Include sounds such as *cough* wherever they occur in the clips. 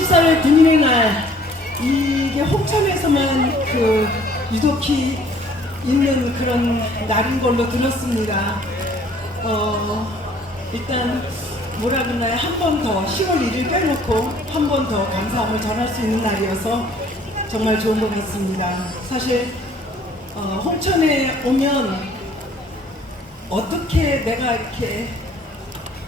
14일 군인의 날 이게 홍천에서만 그 유독히 있는 그런 날인 걸로 들었습니다. 어, 일단 뭐라 그러나요? 한 번 더 10월 1일 빼놓고 한 번 더 감사함을 전할 수 있는 날이어서 정말 좋은 것 같습니다. 사실 어, 홍천에 오면 어떻게 내가 이렇게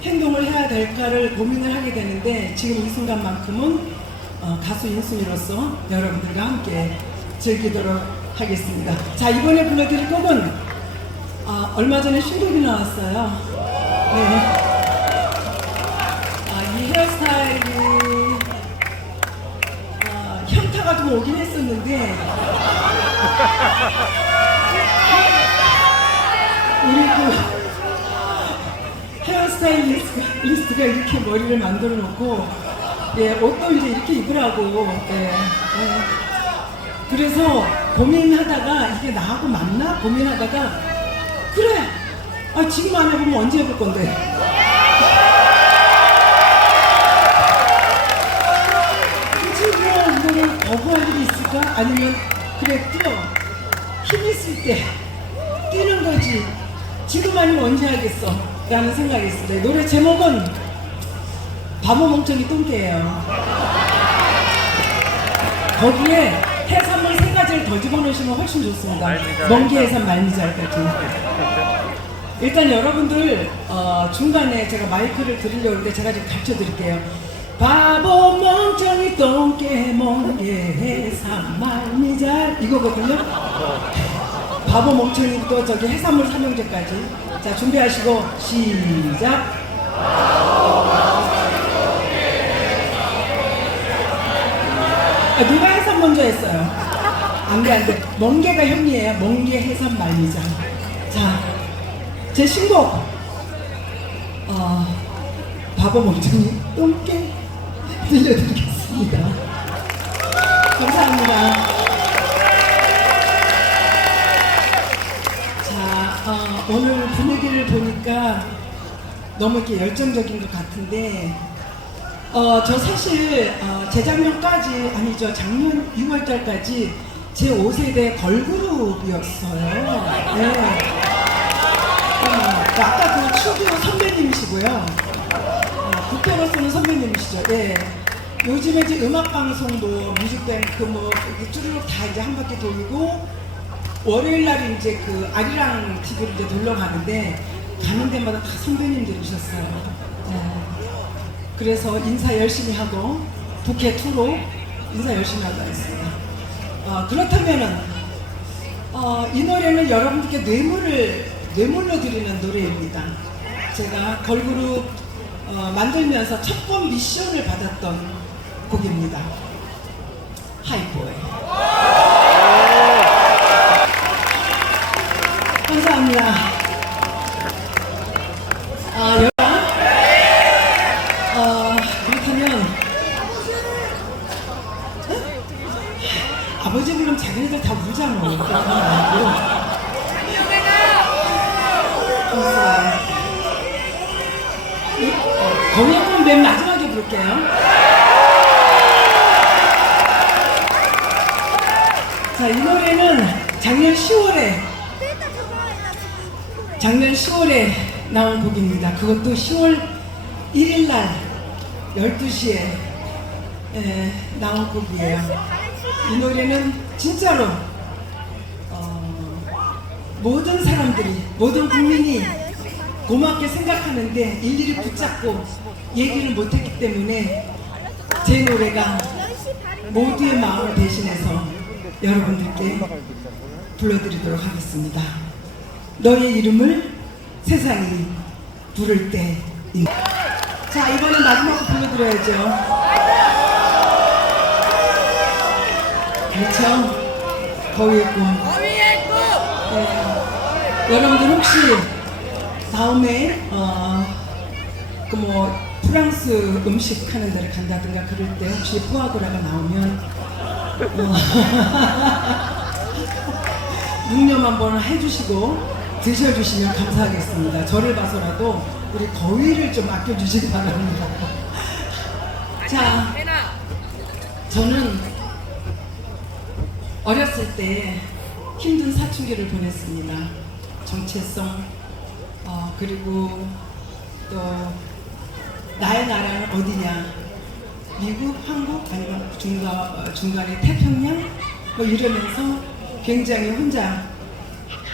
행동을 해야 될까를 고민을 하게 되는데 지금 이 순간만큼은 어, 가수 인순이로서 여러분들과 함께 즐기도록 하겠습니다. 자 이번에 불러드릴 곡은 아, 얼마 전에 신곡이 나왔어요. 네. 아, 이 헤어스타일이 아, 현타가 좀 오긴 했었는데 스타일리스트가 이렇게 머리를 만들어 놓고 예, 옷도 이제 이렇게 입으라고 예, 예. 그래서 고민하다가 이게 나하고 맞나? 고민하다가 그래! 아, 지금 안 해보면 언제 해볼 건데? 굳이 뭐 이거를 거부할 일이 있을까? 아니면 그래 뛰어. 힘 있을 때 뛰는 거지. 지금 아니면 언제 하겠어 라는 생각이 있습니다 노래 제목은 바보 멍청이 똥개예요. 거기에 해산물 세 가지를 더 집어넣으시면 훨씬 좋습니다. 먼기 해산 말미잘까지 일단 여러분들 어, 중간에 제가 마이크를 드리려고 하는데 제가 좀 가르쳐 드릴게요. 바보 멍청이 똥개 멍게 해산 말미잘. 이거거든요 바보 멍청이부터 저기 해산물 삼형제까지. 자 준비하시고 시작. 아, 누가 해산 먼저 했어요? 안 돼 안 돼. 멍게가 형이에요. 멍게 해산 말미잘 자제 신곡. 어, 바보 멍청이. 똥개 *laughs* 들려드리겠습니다. 감사합니다 어, 오늘 분위기를 보니까 너무 이렇게 열정적인 것 같은데, 어, 저 사실 어, 재작년까지 아니죠 작년 6월달까지 제 5세대 걸그룹이었어요. 네. 어, 아까 그 추기호 선배님이시고요. 어, 국회로서는 선배님이시죠. 예. 요즘에 이제 음악 방송도 뮤직뱅크 뭐 이렇게 쭈르륵 다 이제 한 바퀴 돌고 월요일 날 이제 그 아리랑 TV를 이제 놀러 가는데 가는 데마다 다 선배님들이셨어요. 예. 그래서 인사 열심히 하고 부캐 투로 인사 열심히 하고 왔습니다. 어, 그렇다면은 어, 이 노래는 여러분들께 뇌물을 뇌물로 드리는 노래입니다. 제가 걸그룹 어, 만들면서 첫 번 미션을 받았던 곡입니다. 하이보이. 자기네들 다. 그러니까 건영은 맨 마지막에 부를게요. 자, 이 노래는 작년 10월에 작년 10월에 나온 곡입니다. 그것도 10월 1일 날 12시에 나온 곡이에요. 이 노래는 진짜로 어, 모든 사람들이 모든 국민이 고맙게 생각하는데 일일이 붙잡고 얘기를 못했기 때문에 제 노래가 모두의 마음을 대신해서 여러분들께 불러드리도록 하겠습니다. 너의 이름을 세상이 부를 때. 자, 이번엔 마지막으로 불러드려야죠. 그렇죠. 거위의 꿈. 네. 여러분들 혹시 다음에 어, 그뭐 프랑스 음식 하는 데를 간다든가 그럴 때 혹시 푸아그라가 나오면 어, *laughs* 묵념 한번 해주시고 드셔주시면 감사하겠습니다. 저를 봐서라도 우리 거위를 좀 아껴주시기 바랍니다. *laughs* 자, 저는 어렸을 때 힘든 사춘기를 보냈습니다. 정체성, 어, 그리고 또 나의 나라는 어디냐? 미국, 한국, 아니면 중간, 어, 중간에 태평양? 뭐 이러면서 굉장히 혼자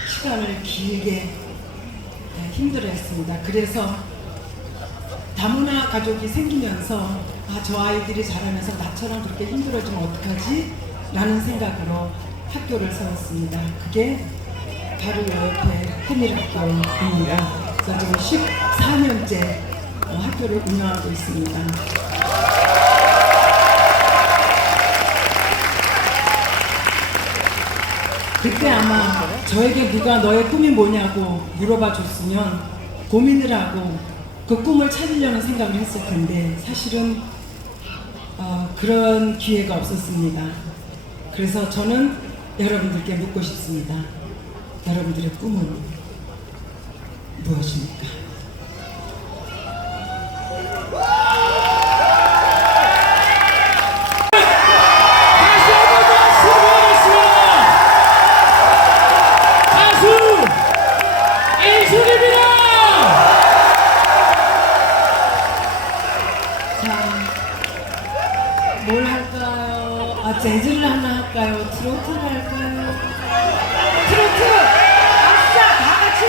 시간을 길게 네, 힘들어 했습니다. 그래서 다문화 가족이 생기면서 아, 저 아이들이 자라면서 나처럼 그렇게 힘들어지면 어떡하지? 라는 생각으로 학교를 세웠습니다. 그게 바로 옆에 해밀학교입니다. 그래서 지금 14년째 어, 학교를 운영하고 있습니다. 그때 아마 저에게 누가 너의 꿈이 뭐냐고 물어봐 줬으면 고민을 하고 그 꿈을 찾으려는 생각을 했을 텐데 사실은 어, 그런 기회가 없었습니다. 그래서 저는 여러분들께 묻고 싶습니다. 여러분들의 꿈은 무엇입니까? 할까요? 트로트! 아싸! 다 같이!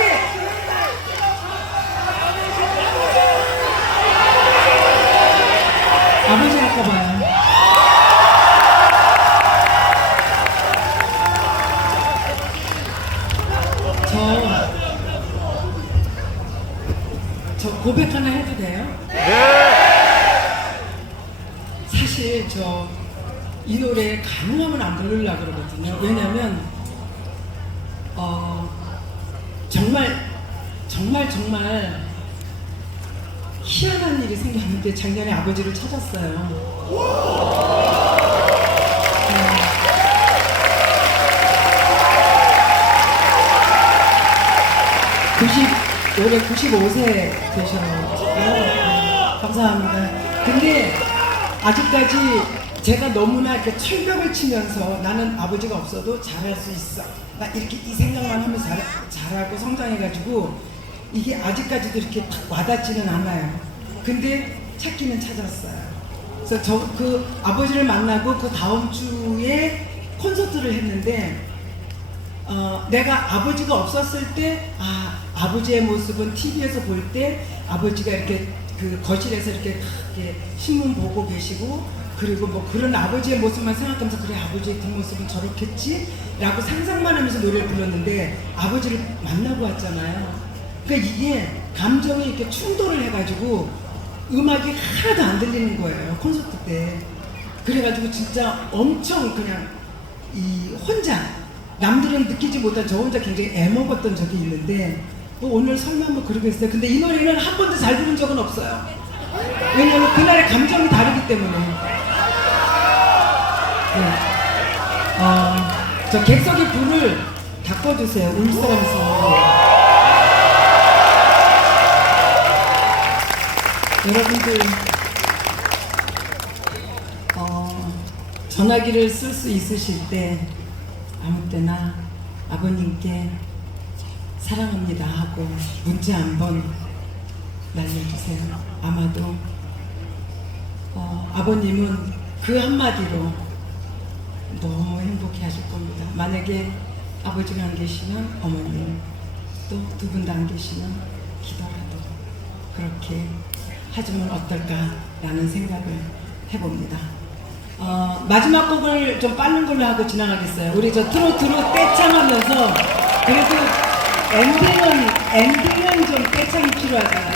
아버지 할까 봐요. 저, 저 고백 하나 해도 돼요? 사실 저 이 노래 가능하면 안 부르려고 그러거든요. 왜냐면 어 정말 정말 정말 희한한 일이 생겼는데 작년에 아버지를 찾았어요. 네. 올해 95세 되셨고요. 네, 감사합니다. 근데 아직까지 제가 너무나 이렇게 철벽을 치면서 나는 아버지가 없어도 잘할 수 있어. 나 이렇게 이 생각만 하면서 잘, 잘하고 성장해가지고 이게 아직까지도 이렇게 탁 와닿지는 않아요. 근데 찾기는 찾았어요. 그래서 저 그 아버지를 만나고 그 다음 주에 콘서트를 했는데 어, 내가 아버지가 없었을 때, 아, 아버지의 모습은 TV에서 볼 때 아버지가 이렇게 그 거실에서 이렇게 탁 이렇게 신문 보고 계시고, 그리고 뭐 그런 아버지의 모습만 생각하면서 그래, 아버지의 뒷모습은 저렇겠지? 라고 상상만 하면서 노래를 불렀는데 아버지를 만나고 왔잖아요. 그러니까 이게 감정이 이렇게 충돌을 해가지고 음악이 하나도 안 들리는 거예요, 콘서트 때. 그래가지고 진짜 엄청 그냥 이 혼자 남들은 느끼지 못한 저 혼자 굉장히 애먹었던 적이 있는데 뭐 오늘 설마 뭐 그러겠어요. 근데 이 노래는 한 번도 잘 부른 적은 없어요. 왜냐면 그날의 감정이 다르기 때문에. 네. 어, 저 객석의 불을 다 꺼주세요. 울 사람 있으면. 여러분들 어, 전화기를 쓸 수 있으실 때 아무 때나 아버님께 사랑합니다 하고 문자 한번 날려주세요. 아마도 어, 아버님은 그 한마디로 너무 행복해 하실 겁니다. 만약에 아버지가 안 계시면 어머님 또 두분다안 계시면 기도라도 그렇게 해주면 어떨까라는 생각을 해봅니다. 어, 마지막 곡을 좀 빠른 걸로 하고 지나가겠어요. 우리 저 트로트로 떼창하면서 그래도 엔딩은 엔딩은 좀 떼창이 필요하잖아요.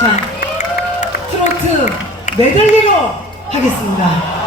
자, 트로트 메들리로 하겠습니다.